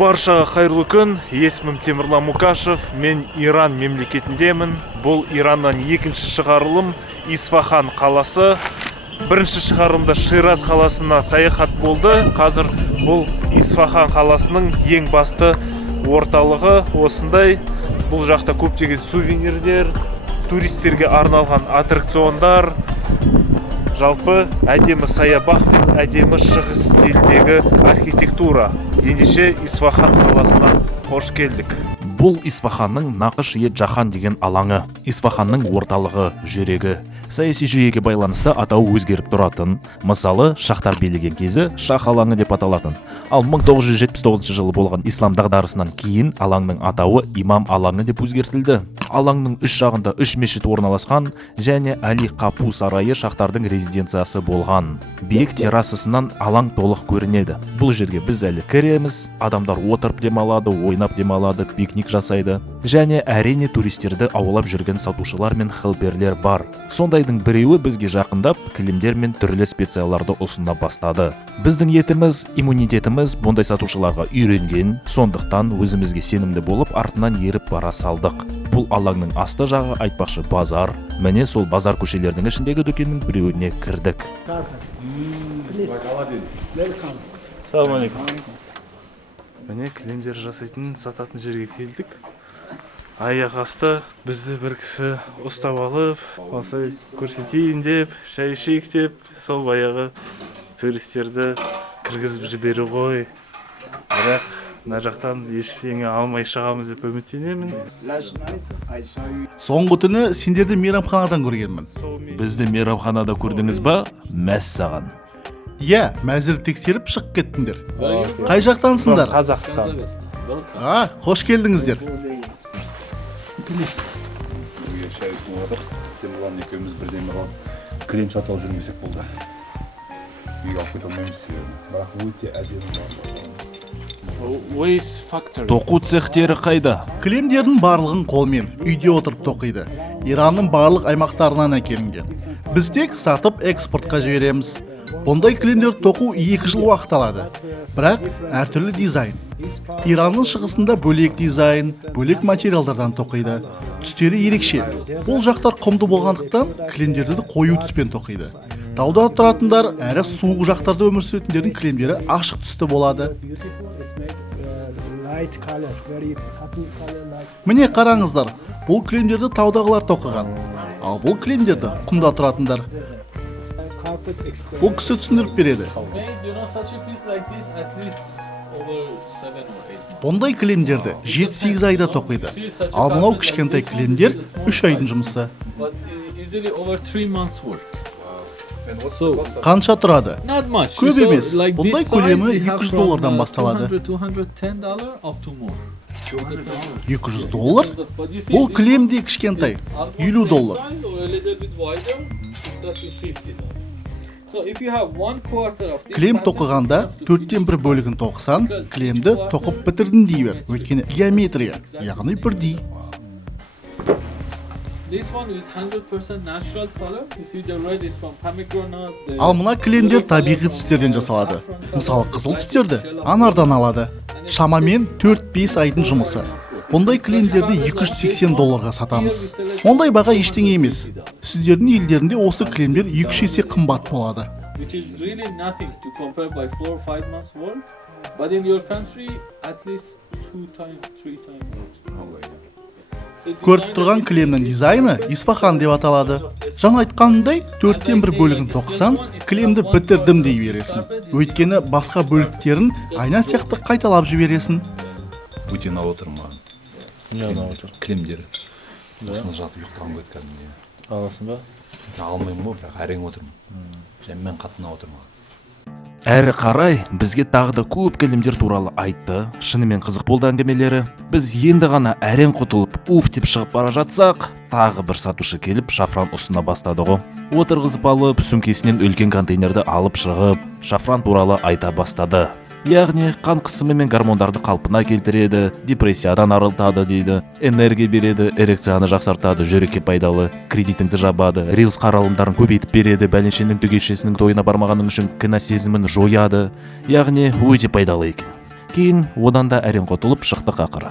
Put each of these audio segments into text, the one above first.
Баршаға қайырлы күн, есімім Темірлан Мукашев, мен Иран мемлекетіндемін. Бұл Ираннан екінші шығарылым Исфахан қаласы. Бірінші шығарылымда Шираз қаласына саяхат болды. Қазір бұл Исфахан қаласының ең басты орталығы осындай. Бұл жақта көптеген сувенирдер, туристерге арналған аттракциондар, жалпы әдемі саябақ пен әдемі шығыс стиліндегі архитектура. Ендеше Исфахан қаласына қош келдік. Бұл Исфаханның нақыш-е жаһан деген алаңы. Исфаханның орталығы, жүрегі. Саяси жүйеге байланысты атауы өзгеріп тұратын. Мысалы, шахтар билеген кезі шах алаңы деп аталатын. Ал 1979 жылы болған ислам дағдарысынан кейін алаңның атауы имам алаңы деп өзгертілді. Алаңның үш жағында үш мешіт орналасқан және Али Қапу сарайы шахтардың резиденциясы болған. Биік террасасынан алаң толық көрінеді. Бұл жерге біз әлі кіреміз, адамдар отырып демалады, ойнап демалады, пикник жасайды. Және әрине туристерді аулап жүрген сатушылар мен хелперлер бар. Сондайдың біреуі бізге жақындап, кілемдер мен түрлі специяларды ұсына бастады. Біздің етіміз, иммунитетіміз бұндай сатушыларға үйренген, сондықтан өзімізге сенімді болып артынан еріп бара салдық. Бұл алаңның асты жағы айтпақшы базар. Міне сол базар көшелердің ішіндегі дүкеннің біреуіне кірдік. Салам алейкум. Міне кілемдер жасайтын, сататын жерге келдік. Аяқ асты бізді бір кісі ұстап алып, осылай көрсетейін деп, шай ішейік деп, сол баяғы туристерді кіргізіп жіберу ғой. Бірақ мына жақтан ештеңе алмай шығамыз деп үміттенемін. Соңғы түні сендерді мейрамханадан көргенмін. Бізді мейрамханада көрдіңіз ба? Мәс саған. Иә, мәзір тексеріп шығып кеттіңдер. Қай жақтансыңдар? Қазақстан. Қош келдіңіздер. Бүгін шай ұсынып отыр. Темірлан екеуміз бірден крем сатып алып жүрмесек болды. Үйге алып кете алмаймыз себебі. Бірақ өте әдемі. Тоқу цехтері қайда? Кілемдердің барлығын қолмен үйде отырып тоқиды. Иранның барлық аймақтарынан әкелінген. Біз тек сатып экспортқа жібереміз. Бұндай кілемдер тоқу 2 жыл уақыт алады. Бірақ әртүрлі дизайн. Иранның шығысында бөлек дизайн, бөлек материалдардан тоқиды. Түстері ерекше. Бұл жақтар құмды болғандықтан кілемдерді қою түспен тоқиды. Тауда тұратындар әрі суық жақтарда өмір сүретіндердің кілемдері ашық түсті болады. Міне қараңыздар, бұл кілемдерді таудағылар тоқыған. Ал бұл кілемдерді құмда тұратындар. Бұл кісі түсіндіріп береді. Бұндай кілемдерді 7-8 айда тоқиды. Ал мынау кішкентай кілемдер 3 айдың жұмысы. Қанша тұрады? Көп емес. Бұндай көлемі $200 басталады. $200? Бұл кілем де кішкентай. $50. Кілем тоқығанда 4/1 бөлігін тоқсан, кілемді тоқып бітірдің дей бер. Өйткені геометрия, яғни бірдей. Ал мына кілемдер табиғи түстерден жасалады. Мысалы қызыл түстерді анардан алады. Шамамен 4-5 айдың жұмысы. Бұндай кілемдерді $280 сатамыз. Ондай баға ештеңе емес. Сіздердің елдерінде осы кілемдер 2-3 есе қымбат болады. Көріп тұрған кілемнің дизайны Исфахан деп аталады. Жаңа айтқанымдай 4/1 бөлігін тоқсан, кілемді бітірдім дей бересің. Өйткені басқа бөліктерін айна сияқты қайталап жібересің. Өте ұнап отыр маған. Не ұнап отыр? Кілемдері. Осыны жатып ұйықтаған ғой кәдімгі. Аласың ба? Алмаймын ғой, бірақ әрең отырмын. Және мен қатты ұнап отыр маған. Әрі қарай бізге тағы да көп кілемдер туралы айтты. Шынымен қызық болды әңгімелері. Біз енді ғана әрең құтылып уф деп шығып бара жатсақ, тағы бір сатушы келіп шафран ұсына бастады ғой. Отырғызып алып, сөмкесінен үлкен контейнерді алып шығып, шафран туралы айта бастады. Яғни қан қысымы мен гормондарды қалпына келтіреді, депрессиядан арылтады дейді, энергия береді, эрекцияны жақсартады, жүрекке пайдалы, кредитіңді жабады, рилс қаралымдарын көбейтіп береді, бәленшенің түгешесінің тойына бармағаның үшін кінә сезімін жояды. Яғни өте пайдалы екен. кейін одан да әрең құтылып шықтық ақыры.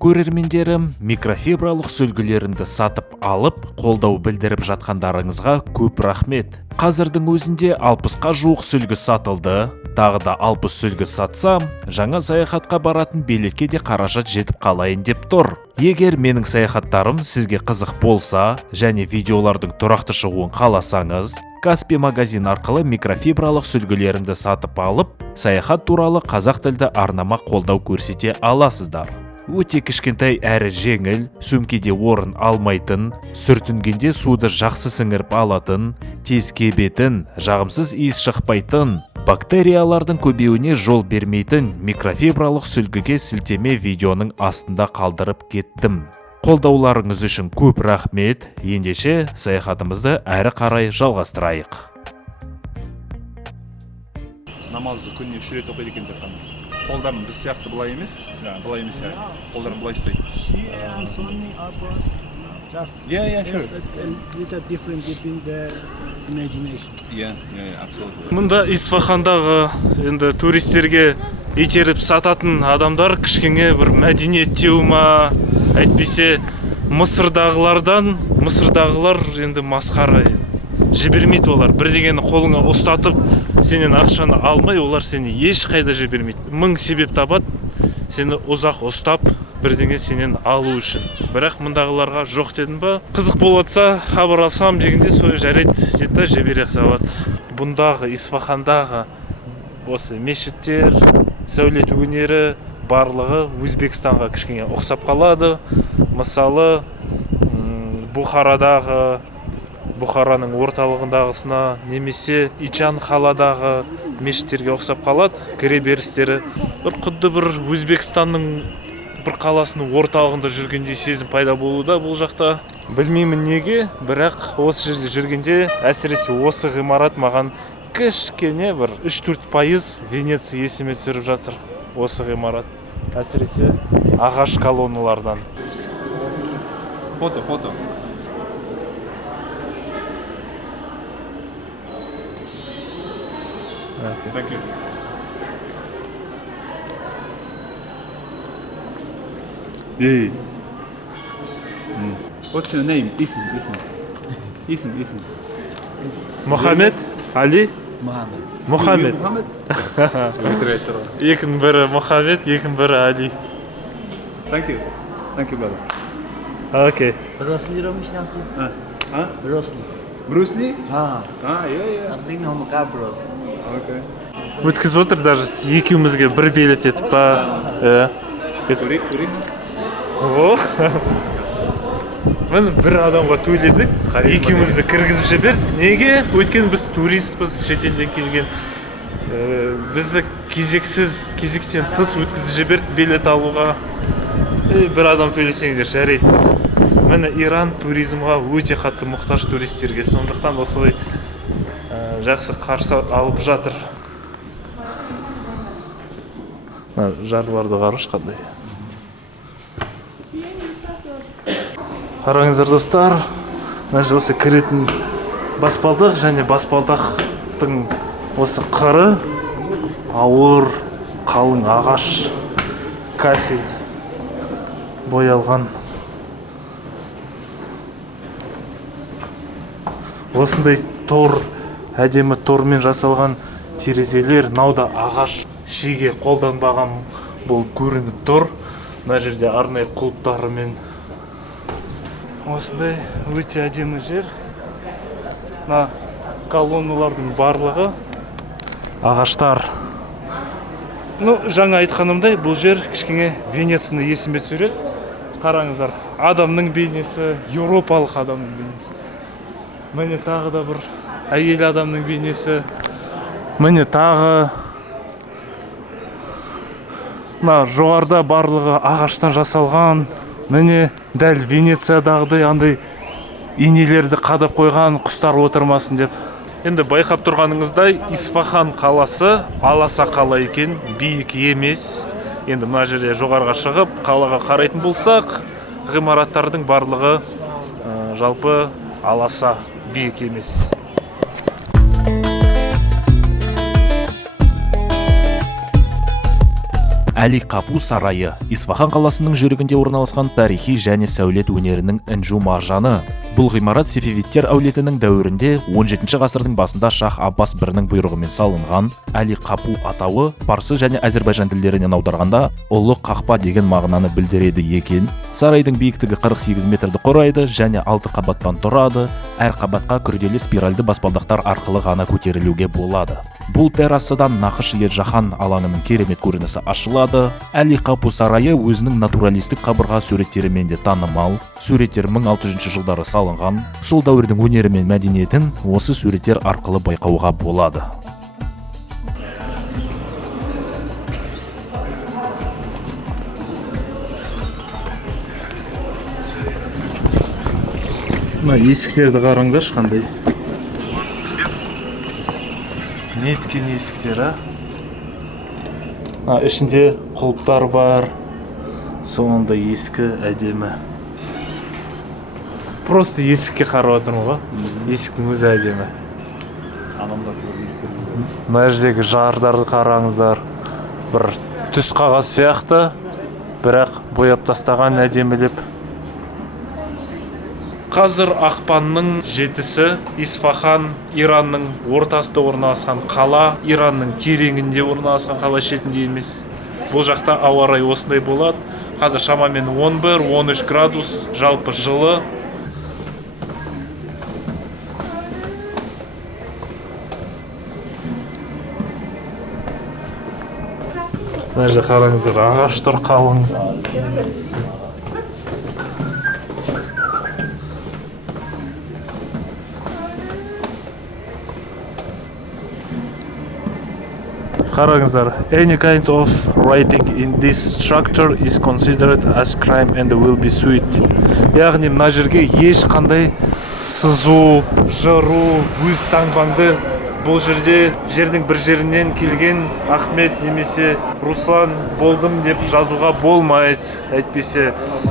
Көрермендерім, микрофибралық сүлгілерімді сатып алып, қолдау білдіріп жатқандарыңызға көп рахмет. Қазірдің өзінде 60-қа жуық сүлгі сатылды. Тағы да 60 сүлгі сатсам, жаңа саяхатқа баратын билетке де қаражат жетіп қалайын деп тұр. Егер менің саяхаттарым сізге қызық болса, және видеолардың тұрақты шығуын қаласаңыз, Каспий магазин арқылы микрофибралық сүлгілерімді сатып алып, саяхат туралы қазақ тілді арнама қолдау көрсете аласыздар. Өте кішкентай әрі жеңіл, сөмкеде орын алмайтын, сүртінгенде суды жақсы сіңіріп алатын, тез кебетін, жағымсыз иіс шықпайтын, бактериялардың көбеюіне жол бермейтін микрофибралық сүлгіге сілтеме видеоның астында қалдырып кеттім. Қолдауларыңыз үшін көп рахмет. Ендеше саяхатымызды әрі қарай жалғастырайық. Намазды күніне 3 рет оқиды екен тек қана. Қолдарын біз сияқты былай емес, былай емес, қолдарын былай ұстайды. Shia and Sunni are just Yeah, sure. a little different between the imagination. Yeah, absolutely. Мұнда Исфахандағы енді туристерге итеріп сататын адамдар кішкене бір мәдениеттеу ма, әйтпесе Мысырдағылар енді масқара жібермейді олар. Бірдеңені қолыңа ұстатып, сенен ақшаны алмай, олар сені еш қайда жібермейді. Мың себеп табады, сені ұзақ ұстап, бірдеңе сенен алу үшін. Бірақ мұндағыларға жоқ дедім ба, қызық болатса хабарласам дегенде сол жарайды деді жібере салады. Бұндағы Исфахандағы осы мешіттер, сәулет өнері барлығы Өзбекстанға кішкене ұқсап қалады. Мысалы, Бұхараның орталығындағысына немесе Ичан қаладағы мешіттерге ұқсап қалады. Кіре берістері құдды бір Өзбекстанның бір қаласының орталығында жүргендей сезім пайда болуда бұл жақта. Білмеймін неге, бірақ осы жерде жүргенде әсіресе осы ғимарат маған кішкене бір 3-4% Венеция есіме түсіріп жатыр. Осы ғимарат әсіресе ағаш колонналардан. Фото. Thank you. Hey. What's your name? Ism. Мұхаммед, Али? Мұхаммед. Екінің бірі Мұхаммед, екінің бірі Али. Thank you, brother. Окей. Brosli Romish nasıl? Brosli. Bruce Lee? Ha. Yeah. Arding nama ka Brosli. Okay. Өткізіп отыр, даже екеумізге бір билет етіп па. Көрейік. Міне бір адамға төледік, екеумізді кіргізіп жіберді. Неге? Өйткені біз туристпіз, шетелден келген. Бізді кезектен тыс өткізіп жіберді билет алуға. Бір адам төлесеңдер жарайды деп. Міне Иран туризмға өте қатты мұқтаж туристерге, сондықтан осылай жақсы қарсы алып жатыр. Жарларды қарыш қандай. Қараңыздар достар, осы кіретін баспалдақ және баспалдақтың осы қыры ауыр, қалың ағаш, кафель боялған. Осындай әдемі тормен жасалған терезелер, науда ағаш шеге қолданбаған бұл көрініп тұр. Мына жерде арнайы құлыптарымен осындай өте әдемі жер. Мына колонналардың барлығы ағаштар. Жаңа айтқанымдай, бұл жер кішкене Венецияны есіме түсіреді. Қараңыздар, адамның бейнесі, еуропалық адамның бейнесі. Міне тағы да бір әйел адамның бейнесі. Міне тағы жоғарда барлығы ағаштан жасалған. Міне дәл Венециядағыдай андай инелерді қадап қойған, құстар отырмасын деп. Енді байқап тұрғаныңыздай, Исфахан қаласы аласа қала екен, биік емес. Енді мына жерде жоғарға шығып, қалаға қарайтын болсақ, ғимараттардың барлығы жалпы аласа, биік емес. Әли Қапу сарайы Исфахан қаласының жүрегінде орналасқан тарихи және сәулет өнерінің інжу маржаны. Бұл ғимарат сефевидтер әулетінің дәуірінде 17 ғасырдың басында Шах Аббас бірінің бұйрығымен салынған. Әли Қапу атауы парсы және әзербайжан тілдерінен аударғанда ұлы қақпа деген мағынаны білдіреді екен. Сарайдың биіктігі 48 метрді құрайды және 6 қабаттан тұрады. Әр қабатқа күрделі спиральді баспалдақтар арқылы ғана көтерілуге болады. Бұл террасадан нақыш Жаһан алаңының керемет көрінісі ашылады. Әли Қапу сарайы өзінің натуралистік қабырға суреттерімен де танымал. Суреттер 1600 жылдары салынған. Сол дәуірдің өнері мен мәдениетін осы суреттер арқылы байқауға болады. Мына есіктерді қараңдаршы қандай. Неткен есіктер, ішінде құлыптар бар. Соңында ескі әдемі. Просто есікке қарап отырмын ғой. Есіктің өзі әдемі. Мына жердегі жардарды қараңыздар. Бір түс қағаз сияқты, бірақ бояп тастаған әдемілеп. Қазір ақпанның 7-сі Исфахан Иранның ортасында орналасқан қала, Иранның тереңінде орналасқан қала, шетінде емес. Бұл жақта ауа райы осындай болады. Қазір шамамен 11-13 градус, жалпы жылы. Мына жерде қараңыздар, ағаш тұр қалың. Қараңыздар, any kind of writing in this structure is considered as crime and will be sued. Яғни мына жерге ешқандай сызу, жыру, өз таңбаңды бұл жерде жердің бір жерінен келген Ахмет немесе Руслан болдым деп жазуға болмайды. Әйтпесе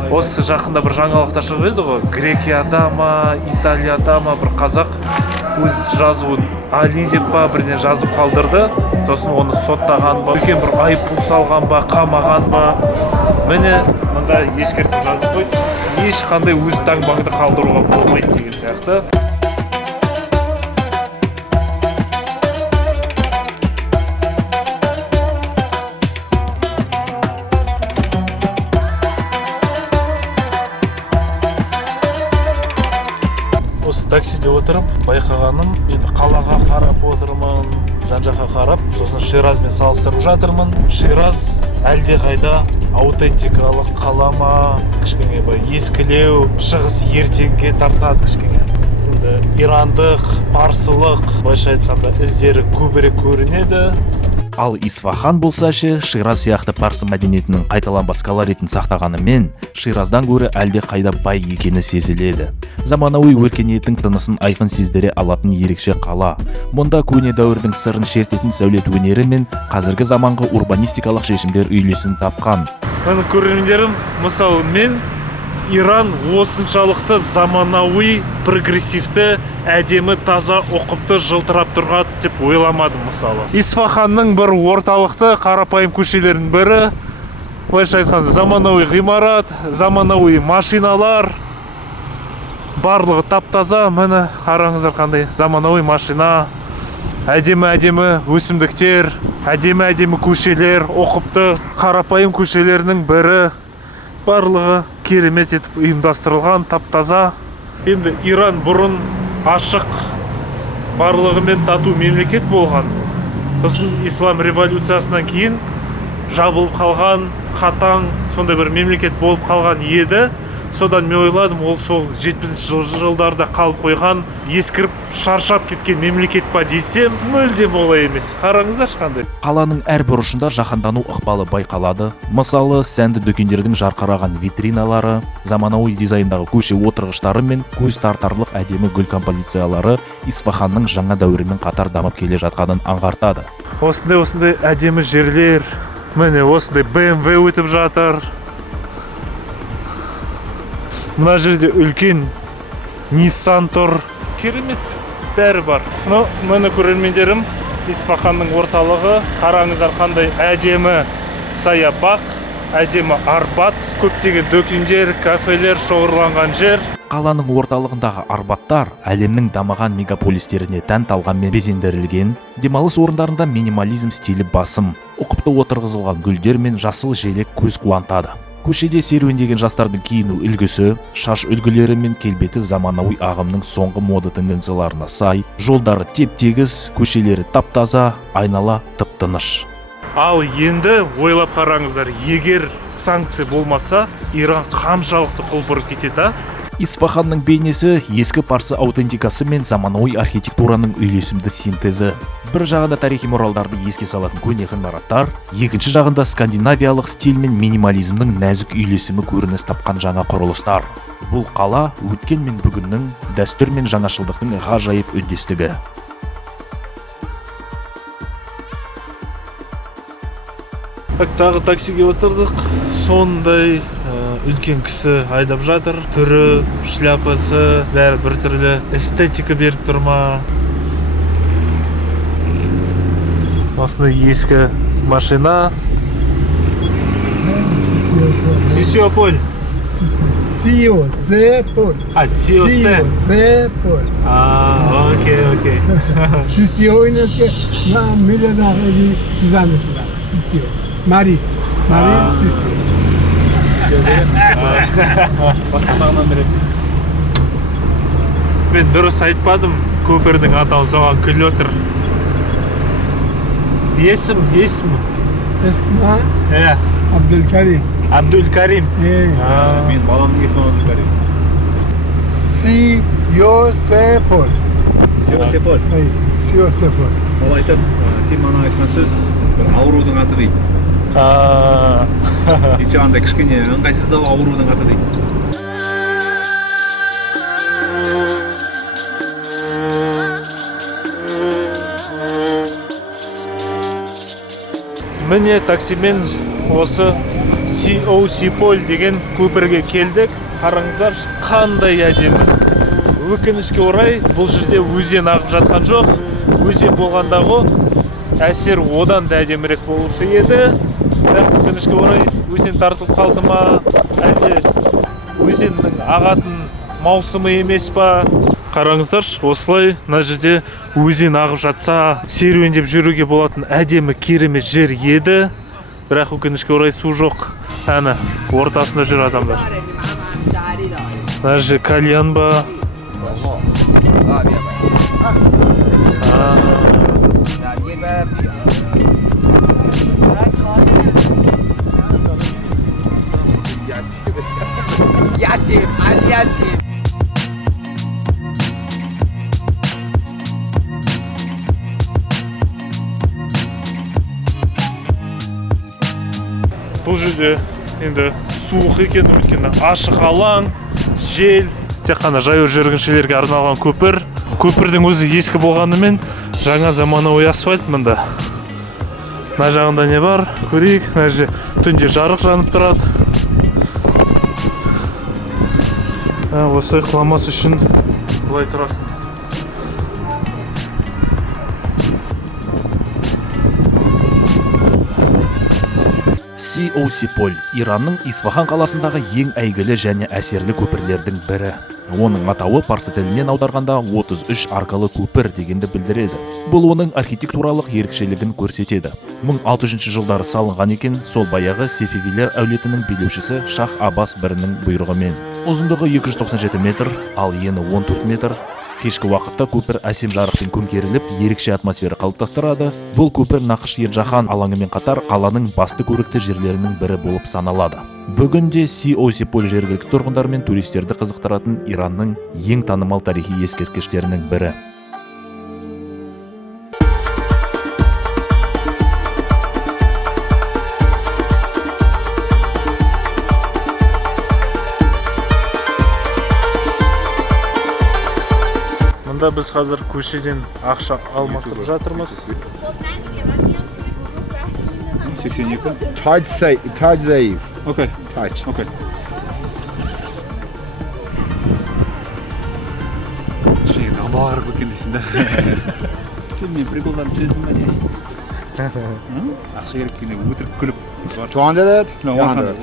осы жақында бір жаңалықта шығып еді ғой, Грекияда ма, Италияда ма бір қазақ өз жазуын Али деп па бірден жазып қалдырды. Сосын оны соттаған ба, үлкен бір айыппұл салған ба, қамаған ба. Міне мында ескертіп жазып қойды. Ешқандай өз таңбаңды қалдыруға болмайды деген сияқты. Осы таксиде отырып, байқағаным, енді қалаға қарап отырмын, жан-жаққа қарап, сосын Ширазбен салыстырып жатырмын. Шираз әлде қайда аутентикалық қала ма, кішкене ескілеу, шығыс ертеңге тартады кішкене. Енді ирандық, парсылық, былайша айтқанда іздері көбірек көрінеді. Ал Исфахан болса ше, Шираз сияқты парсы мәдениетінің қайталанбас колоритін сақтағанымен, Шираздан гөрі әлде қайда бай екені сезіледі. Заманауи өркениеттің тынысын айқын сездіре алатын ерекше қала. Мұнда көне дәуірдің сырын шертетін сәулет өнері мен қазіргі заманғы урбанистикалық шешімдер үйлесін тапқан. Менің көрермендерім, мысалы мен Иран осыншалықты заманауи, прогрессивті, әдемі, таза, оқыпты, жылтырап тұрған деп ойламадым мысалы. Исфаханның бір орталықты қарапайым көшелерінің бірі, былайша айтқанда заманауи ғимарат, заманауи машиналар, барлығы тап-таза. Міне қараңыздар қандай заманауи машина, әдемі өсімдіктер, әдемі көшелер, оқыпты, қарапайым көшелерінің бірі. Барлығы керемет етіп ұйымдастырылған, тап-таза. Енді Иран бұрын ашық, барлығымен тату мемлекет болған. Сосын ислам революциясынан кейін жабылып қалған, қатаң, сондай бір мемлекет болып қалған еді. Содан мен ойладым, ол сол 70 жылдарда қалып қойған, ескіріп шаршап кеткен мемлекет па десем, мүлдем олай емес. Қараңыздар қандай. Қаланың әр бұрышында жаһандану ықпалы байқалады. Мысалы, сәнді дүкендердің жарқыраған витриналары, заманауи дизайндағы көше отырғыштары мен көз тартарлық әдемі гүл композициялары Исфаханның жаңа дәуірімен қатар дамып келе жатқанын аңғартады. Осындай әдемі жерлер, міне осындай BMW өтіп жатыр. Мына жерде үлкен Nissan тұр. Керемет, бәрі бар. Міне көрермендерім, Исфаханның орталығы. Қараңыздар қандай әдемі. саябақ, әдемі Арбат, көптеген дүкендер, кафелер шоғырланған жер. Қаланың орталығындағы Арбаттар әлемнің дамыған мегаполистеріне тән талғанмен безендірілген, демалыс орындарында минимализм стилі басым, ұқыпты отырғызылған гүлдер мен жасыл желек көз қуантады. Көшеде серуендеген жастардың киіну үлгісі, шаш үлгілері мен келбеті заманауи ағымның соңғы мода тенденцияларына сай, жолдары теп-тегіс, көшелері тап-таза, айнала тып-тыныш. Ал енді ойлап қараңыздар, егер санкция болмаса, Иран қаншалықты құлпырып кетеді? Исфаханның бейнесі ескі парсы аутентикасы мен заманауи архитектураның үйлесімді синтезі. Бір жағында тарихи мұралдарды еске салатын көне ғимараттар, екінші жағында скандинавиялық стиль мен минимализмнің нәзік үйлесімі көрініс тапқан жаңа құрылыстар. Бұл қала өткен мен бүгіннің, дәстүр мен жаңашылдықтың ғажайып үндестігі. Тағы таксиге отырдық, сондай үлкен кісі айдап жатыр. Түрі, шляпасы, бәрі бір түрлі эстетика беріп тұр ма? Осындай ескі машина. Сисиополь. Сиосепол. Сиосепол. Окей. Сисиоинеске на миллионарии сизанычла. Сисио. Марис Сисио. Мен дұрыс айтпадым, көпірдің атауы соған күліп отыр. Есім. Esma Abdülkarim. Абдулкарим. Мен баламның есімі Абдулкарим. Сиосепол. Сиосепол. Сиосепол. Ол айтады, сен мана айтқан сөз бір аурудың аты дейді. Жаңағындай кішкене ыңғайсыздау аурудың аты дейді. Міне таксимен осы Сиосиполь деген көпірге келдік. Қараңыздар, қандай әдемі. Өкінішке орай, бұл жерде өзен ағып жатқан жоқ. Өзен болғандағы әсер одан да әдемірек болушы еді. Бірақ өкінішке орай, өзен тартып қалды ма, әлде өзеннің ағатын маусымы емес па? Қараңыздар, осылай мына жерде өзен ағып жатса, серуендеп жүруге болатын әдемі керемет жер еді. Бірақ өкінішке орай су жоқ. Әні, ортасында жүр адамдар. Мына жерде кальян ба? Yatim. Бұл жерде енді суық екен, өйткені ашық алаң, жел, тек қана жаяу жүргіншілерге арналған көпір. Көпірдің өзі ескі болғанымен жаңа заманауи асфальт мында. Мына жағында не бар? Көрейік. Мына жерде түнде жарық жанып тұрады. Осы құламас үшін бұлай тұрасың. Сиосиполь Иранның Исфахан қаласындағы ең әйгілі және әсерлі көпірлердің бірі. Оның атауы парсы тілінен аударғанда 33 аркалы көпір дегенді білдіреді. Бұл оның архитектуралық ерекшелігін көрсетеді. 1600 жылдары салынған екен, сол баяғы Сефевилер әулетінің билеушісі Шах Аббас бірінің бұйрығымен. Ұзындығы 297 метр, ал ені 14 метр. Кешкі уақытта көпір әсем жарықпен көмкеріліп, ерекше атмосфера қалыптастырады. Бұл көпір Нақыш Ер-Жаһан алаңымен қатар қаланың басты көрікті жерлерінің бірі болып саналады. Бүгінде Сиосиполь жергілікті тұрғындар мен туристерді қызықтыратын Иранның ең танымал тарихи ескерткіштерінің бірі. Мұнда біз қазір көшеден ақша алмастырып жатырмыз. 82. Taj Zaif. Окей. Taj. Окей. Шейін амалғарып өткен дейсің да. Сен мен приколдарым сезім ба не? Ақша керек кені өтірік күліп 200? No, 100.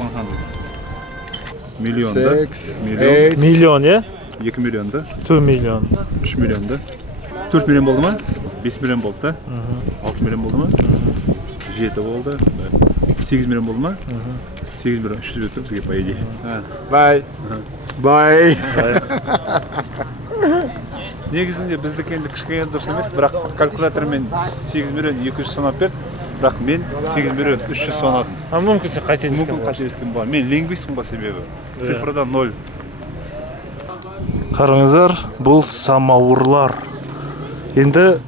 Миллионда. 6, Миллион. 8. Миллион, иә? 2 миллионда. 2 миллион. 3 миллионда. 4 миллион болды ма? 5 миллион болды да? 6 миллион болды ма? 7 болды. 8 миллион болды ма? 8 миллион 300 өтті бізге по идее. Bye. Bye. Негізінде біздікі енді кішкене дұрыс емес, бірақ калькулятормен 8 миллион 200 санап берді. Бірақ мен 8 миллион 300 санадым. Мүмкін сен қателескен Мүмкін қателескен болар. Мен лингвистпін ғой себебі. Цифрада 0. Қараңыздар, бұл самауырлар. Енді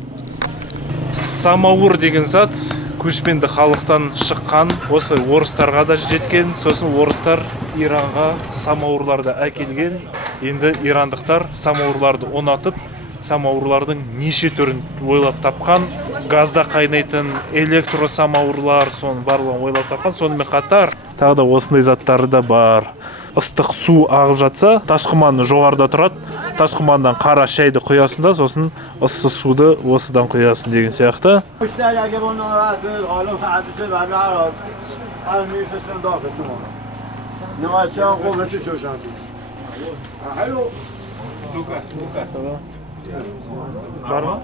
самауыр деген зат көшпенді халықтан шыққан, осылай орыстарға да жеткен, сосын орыстар Иранға самауырларды әкелген. Енді ирандықтар самауырларды ұнатып, самауырлардың неше түрін ойлап тапқан, газда қайнайтын электросамауырлар, соның барлығын ойлап тапқан. Сонымен қатар тағы да осындай заттары да бар. Ыстық су ағып жатса, тасқұманы жоғарыда тұрады. Тасқұмандан қара шайды құясың да, сосын ыссы суды осыдан құясың деген сияқты. Бар ма?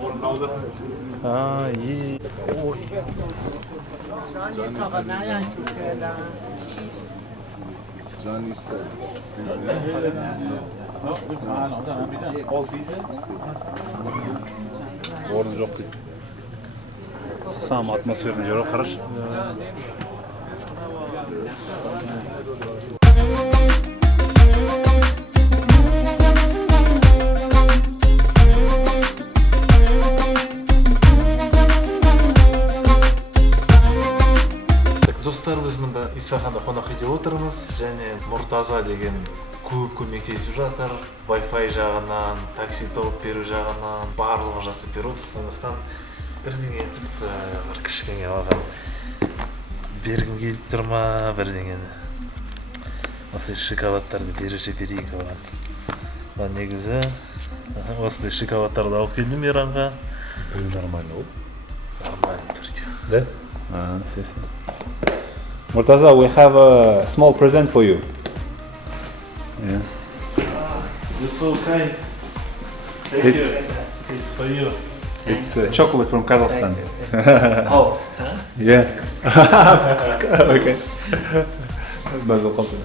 Орын жоқ дейді. Сам атмосферный жері қараш. Достар, біз мұнда Исфаханда қонақ үйде отырмыз, және Мұртаза деген көп көмектесіп жатыр. Wi-Fi жағынан, такси тауып беру жағынан, барлығын жасап беріп отыр. Сондықтан бірдеңе етіп, бір кішкене алған бергім келіп тұр ма, бірдеңені. Осылай шоколадтарды беруші берейік оған. Негізі осындай шоколадтарды алып келдім Иранға. Нормально ол. Нормально түрде. Да? Естественно. Murtaza, we have a small present for you. Yeah. You're so kind. Thank It- you. It's for you. It's chocolate from Kazakhstan. Oh, huh? Yeah. Okay. Basil қалды.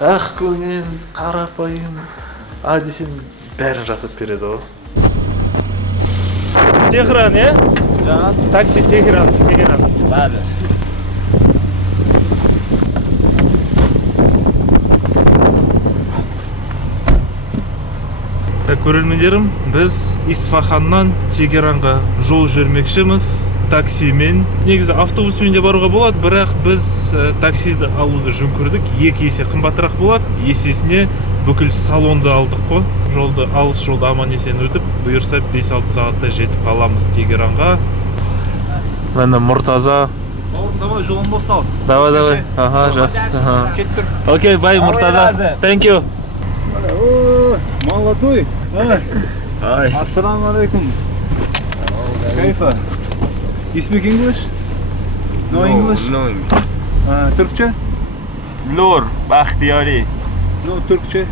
Ақ көңіл, қарапайым. Десең бәрін жасап береді ғой. Техран, е? Такси Техран. Bale. Көрермендерім, біз Исфаханнан Тегеранға жол жүрмекшіміз таксимен. Негізі автобуспен де баруға болады, бірақ біз таксиді алуды жөн көрдік. 2 есе қымбатырақ болады. Есесіне бүкіл салонды алдық қой. Жолды, алыс жолды аман есен өтіп, бұйырса 5-6 сағатта жетіп қаламыз Тегеранға. Мені Мұртаза. Давай жолын босал. Давай. Ага, жақсы. Кеттір. Окей, бай Мұртаза. Thank you. Молодой. Ассаламу алейкум. Кайфа. You speak English? No English? No. Türkçe? لور بختیاری No Türkçe.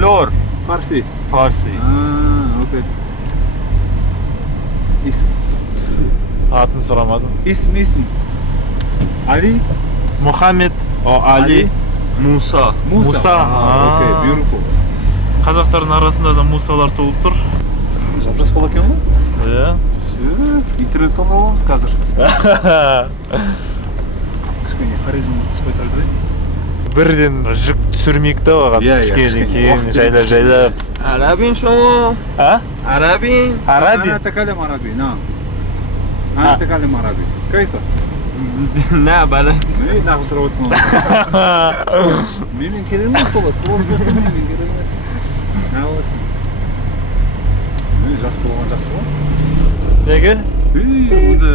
لور Farsi. فارسی Okay. İsim. Атын сұрамадым. İsim. Ali. Мұхаммед. Ali. موسا Musa. Okay, beautiful. Қазақтардың арасында да Мусалар толып тұр. Жап-жас бала екен ғой? Иә. Интернет салып аламыз қазір. Кішкене харизма спайтарды. Бірден жүк түсірмейік та оған. Иә, Кішкене кішкене кейін жайлап. عربین شما А? عربین Араби. أنا أتكلم عربي نعم. أنا أتكلم عربي. كيف؟ نه بلد Ne? Nahus rovatsın. Benim kelimem solat. Biraz bakın benim kelimem. Ne olasın? Ne? Жас болған жақсы ғой. Неге? Енді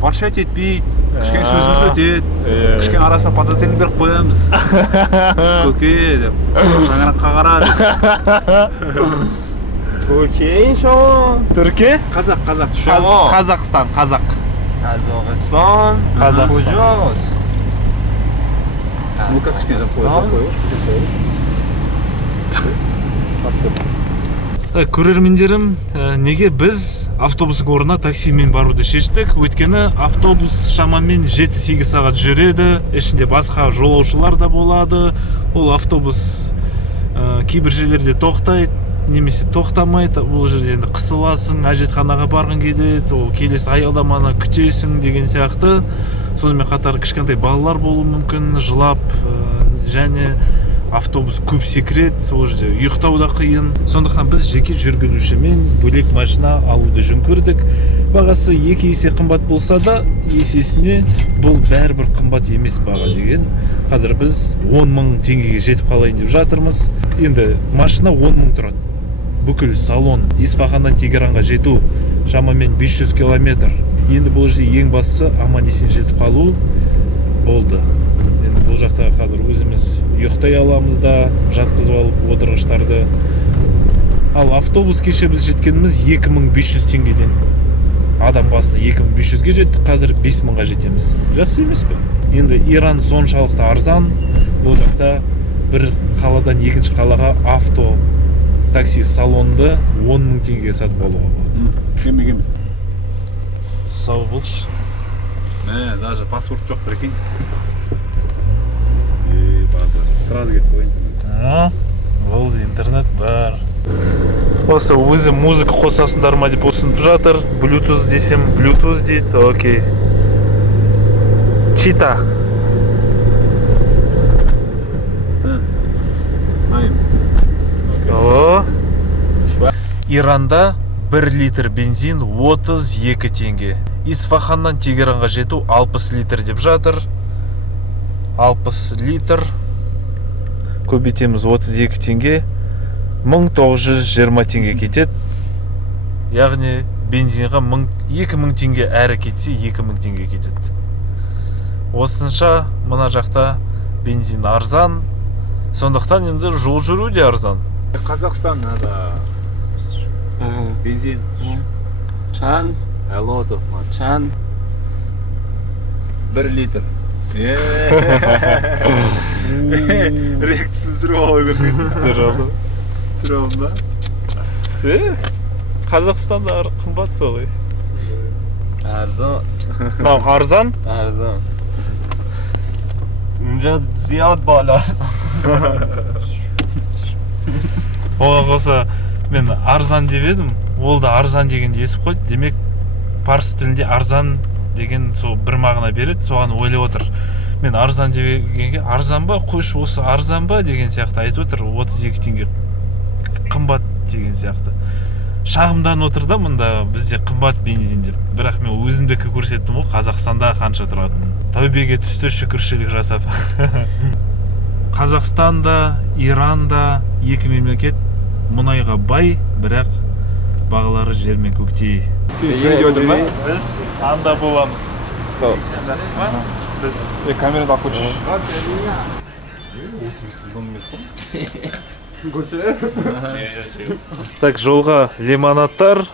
варшать етпейді. Кішкене сөзіміз өтеді. Кішкене арасына подозрение беріп қоямыз. Көке деп. Шаңыраққа қара деп. ترکیه این شما Түрке? Қазақ. شما Қазақстан, қазақ. Qozog'iston. Qozog'iston. Xo'jayoz. Ну как Так, көрермендерім, неге біз автобустың орнына таксимен баруды шештік? Өйткені автобус шамамен 7-8 сағат жүреді, ішінде басқа жолаушылар да болады. Ол автобус кейбір жерлерде тоқтайды, немесе тоқтамайды. Ол жерде енді қысыласың, әжетханаға барғың келеді, ол келесі аялдаманы күтесің деген сияқты. Сонымен қатар кішкентай балалар болуы мүмкін, жылап, және автобус көп секіреді, ол жерде ұйықтау да қиын. Сондықтан біз жеке жүргізушімен бөлек машина алуды жөн көрдік. Бағасы 2 есе қымбат болса да, есесіне бұл бәрібір қымбат емес баға деген. Қазір біз 10 мың теңгеге жетіп қалайын деп жатырмыз. Енді машина 10 мың тұрады. Бүкіл салон Исфаханнан Тегеранға жету шамамен 500 километр. Енді бұл жерде ең бастысы аман есен жетіп қалу болды. Енді бұл жақта қазір өзіміз ұйықтай аламыз да, жатқызып алып отырғыштарды. Ал автобус кеше біз жеткеніміз 2500 теңгеден. Адам басына 2500-ге жеттік, қазір 5000-ға жетеміз. Жақсы емес пе? Енді Иран соншалықты арзан. Бұл жақта бір қаладан екінші қалаға авто такси салонды 10 мың теңгеге сатып алуға болады. Кеме. Сау болшы. Даже паспорт жоқ прикинь. Сразу кетті ғой интернет. Болды, интернет бар. Осы өзі музыка қосасыңдар ма деп ұсынып жатыр. Bluetooth десем, Bluetooth дейді. Окей. Чита. О. Иранда 1 литр бензин 32 теңге. Исфаханнан Тегеранға жету 60 литр деп жатыр. 60 литр көбейтеміз 32 теңге, 1920 теңге кетеді. Яғни бензинға 2000 теңге әрі кетсе 2000 теңге кетеді. Осынша мына жақта бензин арзан, сондықтан енді жол жүру де арзан. Қазақстан надо бензин. Чан. A lot of money. Чан. 1 литр. Реакциясын түсіріп алу керек. Түсіріп алдым да? Қазақстанда қымбат солай. Arzon. Мынау арзан? Arzon. Unja ziyod bolasi. Оған қоса мен арзан деп едім, ол да арзан дегенде есіп қойды. Демек парсы тілінде арзан деген сол бір мағына береді, соған ойлап отыр. Мен арзан дегенге арзан ба, қойшы осы арзан ба деген сияқты айтып отыр. 32 теңге қымбат деген сияқты. Шағымдан отыр да мұнда бізде қымбат бензин деп. Бірақ мен өзімдікі көрсеттім ғой, Қазақстанда қанша тұратын. Тәубеге түсті, шүкіршілік жасап. Қазақстанда, Иранда екі мемлекет мұнайға бай, бірақ бағалары жер мен көктей. Біз анда боламыз. Жақсы ма? Біз Камерада ақылшы. Так, жолға лимонадтар,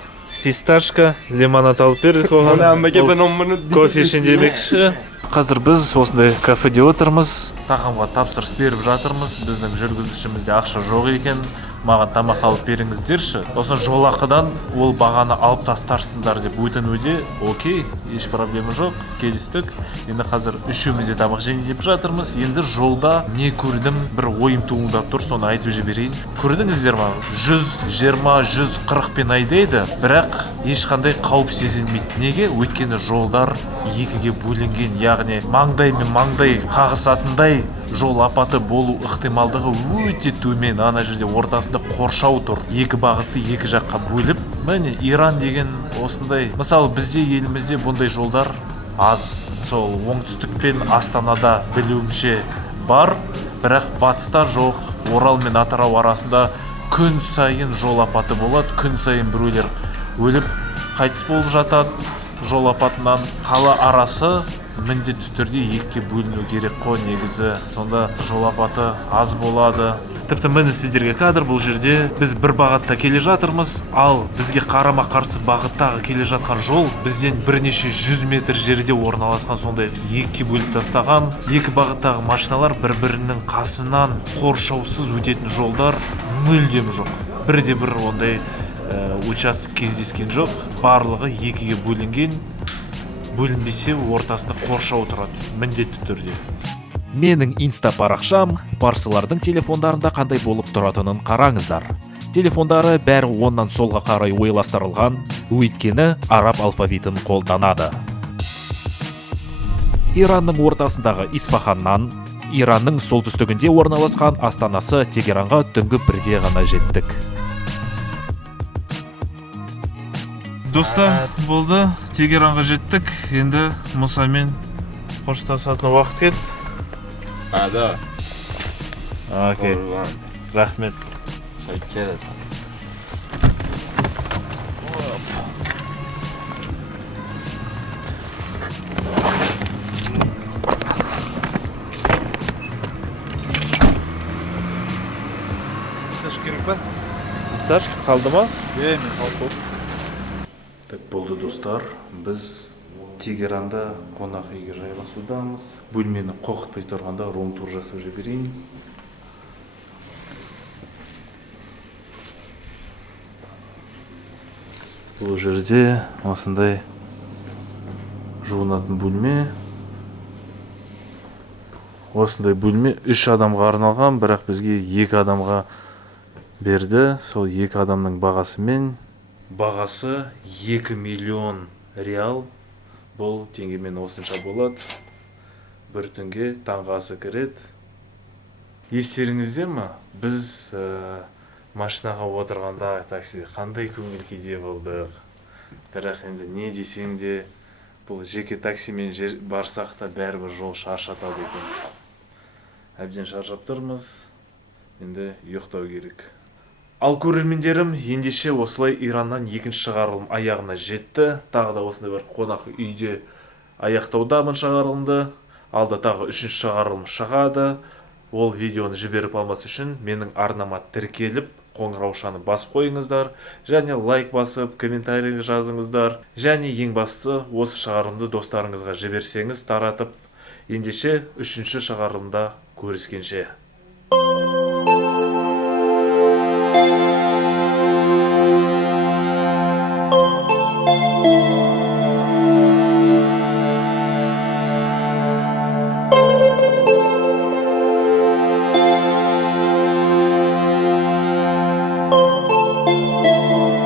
фисташка, лимонад алып бердік оған. Кофе ішін демекші. Қазір біз осындай кафеде отырмыз. Тағамға тапсырыс беріп жатырмыз. Біздің жүргізушімізде ақша жоқ екен. Маған тамақ алып беріңіздерші. Осы жолақыдан ол бағаны алып тастарсыңдар деп өтінуде. Окей, еш проблема жоқ. Келістік. Енді қазір үшеумізде тамақ жейін деп жатырмыз. Енді жолда не көрдім, бір ойым туындап тұр, соны айтып жіберейін. Көрдіңіздер ма? 120-140 пен айдайды, бірақ ешқандай қауіп сезілмейді. Неге? Өйткені жолдар екіге бөлінген, яғни маңдай мен маңдай қағысатындай жол апаты болу ықтималдығы өте төмен. Ана жерде ортасында қоршау тұр. Екі бағытты екі жаққа бөліп. Міне Иран деген осындай. Мысалы бізде елімізде бұндай жолдар аз. Сол оңтүстік пен Астанада білуімше бар, бірақ батыста жоқ. Орал мен Атырау арасында күн сайын жол апаты болады. Күн сайын біреулер өліп қайтыс болып жатады. Жол апатынан қала арасы міндетті түрде екіге бөліну керек қой негізі. Сонда жол апаты аз болады. Тіпті міне сіздерге кадр, бұл жерде біз бір бағытта келе жатырмыз, ал бізге қарама қарсы бағыттағы келе жатқан жол бізден бірнеше 100 метр жерде орналасқан. Сондай екіге бөліп тастаған. Екі бағыттағы машиналар бір-бірінің қасынан қоршаусыз өтетін жолдар мүлдем жоқ. Бірде бір ондай участок кездескен жоқ. Барлығы екіге бөлінген. Бөлінбесе ортасында қоршау тұрады міндетті түрде. Менің инста парақшам парсылардың телефондарында қандай болып тұратынын қараңыздар. Телефондары бәрі оннан солға қарай ойластырылған, өйткені араб алфавитін қолданады. Иранның ортасындағы Исфаханнан, Иранның солтүстігінде орналасқан астанасы Тегеранға түнгі 1-де ғана жеттік. Достар, болды, Тегеранға жеттік. Енді Мұсамен қоштасатын уақыт келді. Ada. Окей, Kurban. рахмет. Teşekkür ederim. Сіздер қалды ма? Мен қалды. Так болды достар, біз Тегеранда қонақ үйге жайғасудамыз. Бөлмені қоқытпай тұрғанда рум-тур жасап жіберейін. Бұл жерде осындай жуынатын бөлме. Осындай бөлме 3 адамға арналған, бірақ бізге 2 адамға берді. Сол 2 адамның бағасымен. Бағасы 2 миллион реал. Бұл теңгемен осынша болады. Бір түнге таңғы асы кіреді. Естеріңізде ме? Біз машинаға отырғанда такси қандай көңіл күйде болдық. Бірақ енді не десең де, бұл жеке таксимен барсақ та бәрібір жол шаршатады екен. Әбден шаршап тұрмыз. Енді ұйықтау керек. Ал көрермендерім, ендеше осылай Ираннан екінші шығарылым аяғына жетті. Тағы да осындай бір қонақ үйде аяқтаудамын шығарылымды. Алда тағы 3-ші шығарылым шығады. Ол видеоны жіберіп алмас үшін менің арнама тіркеліп, қоңыраушаны басып қойыңыздар. Және лайк басып, комментарий жазыңыздар. Және ең бастысы, осы шығарылымды достарыңызға жіберсеңіз таратып. Ендеше 3-ші шығарылымда көріскенше.